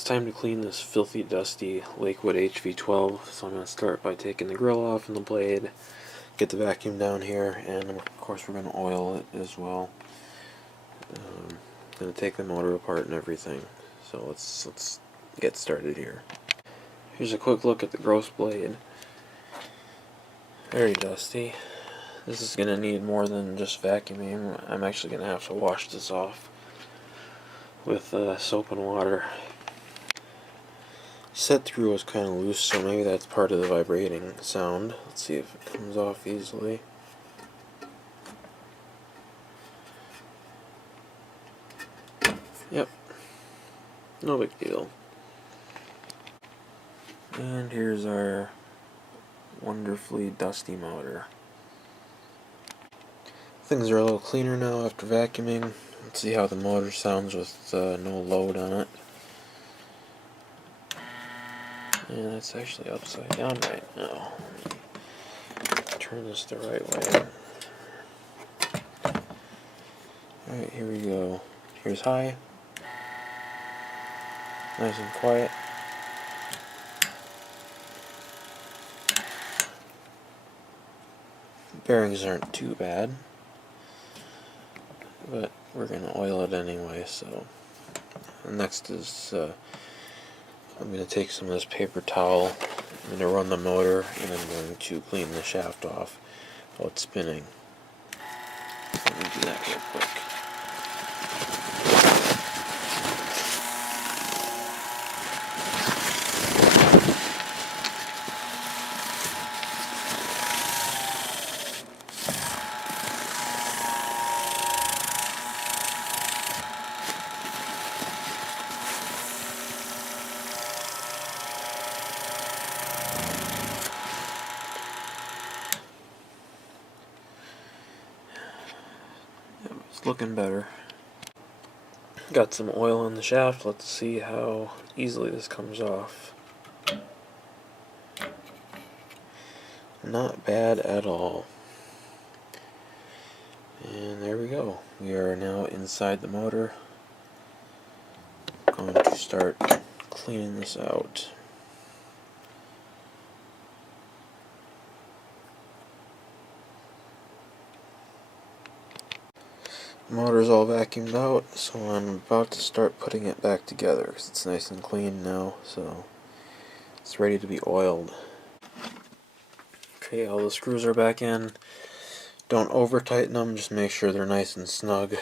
It's time to clean this filthy, dusty Lakewood HV12, so I'm going to start by taking the grill off and the blade, get the vacuum down here, and of course we're going to oil it as well. Going to take the motor apart and everything, so let's get started here. Here's a quick look at the gross blade. Very dusty. This is going to need more than just vacuuming. I'm actually going to have to wash this off with soap and water. Set through was kind of loose, so maybe that's part of the vibrating sound. Let's see if it comes off easily. Yep, no big deal. And here's our wonderfully dusty motor. Things are a little cleaner now after vacuuming. Let's see how the motor sounds with no load on it. And it's actually upside down right now. Turn this the right way. Alright, here we go. Here's high. Nice and quiet. Bearings aren't too bad, but we're going to oil it anyway, so next is I'm going to take some of this paper towel, I'm going to run the motor, and I'm going to clean the shaft off while it's spinning. Let me do that real quick. It's looking better. Got some oil in the shaft. Let's see how easily this comes off. Not bad at all. And there we go. We are now inside the motor. Going to start cleaning this out. The motor's all vacuumed out, so I'm about to start putting it back together because it's nice and clean now, so it's ready to be oiled. Okay, all the screws are back in. Don't over tighten them, just make sure they're nice and snug. So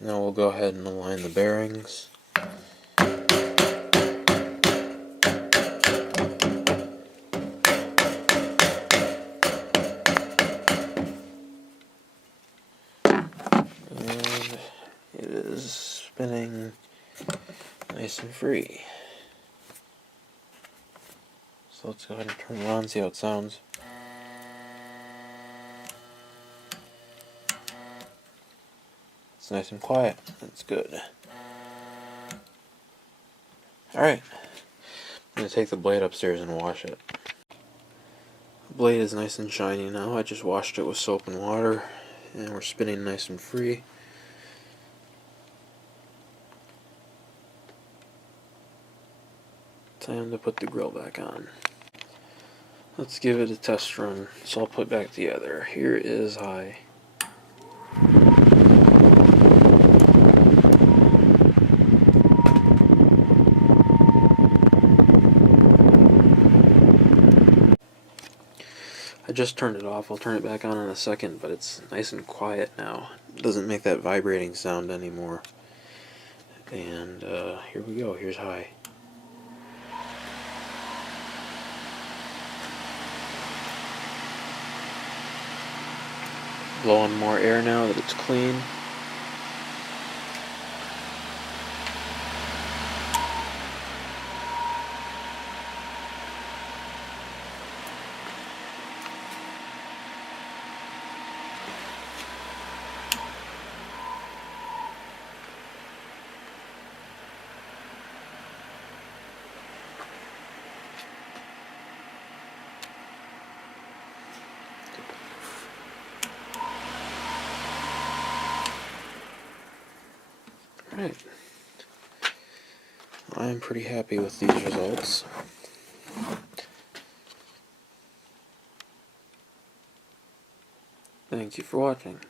now we'll go ahead and align the bearings. And it is spinning nice and free. So let's go ahead and turn it on and see how it sounds. It's nice and quiet. That's good. Alright. I'm going to take the blade upstairs and wash it. The blade is nice and shiny now. I just washed it with soap and water. And we're spinning nice and free. Time to put the grill back on. Let's give it a test run. So I'll put back together. Here is high. I just turned it off. I'll turn it back on in a second, but it's nice and quiet now. It doesn't make that vibrating sound anymore. And here we go. Here's high. Blowing more air now that it's clean. Alright. I'm pretty happy with these results. Thank you for watching.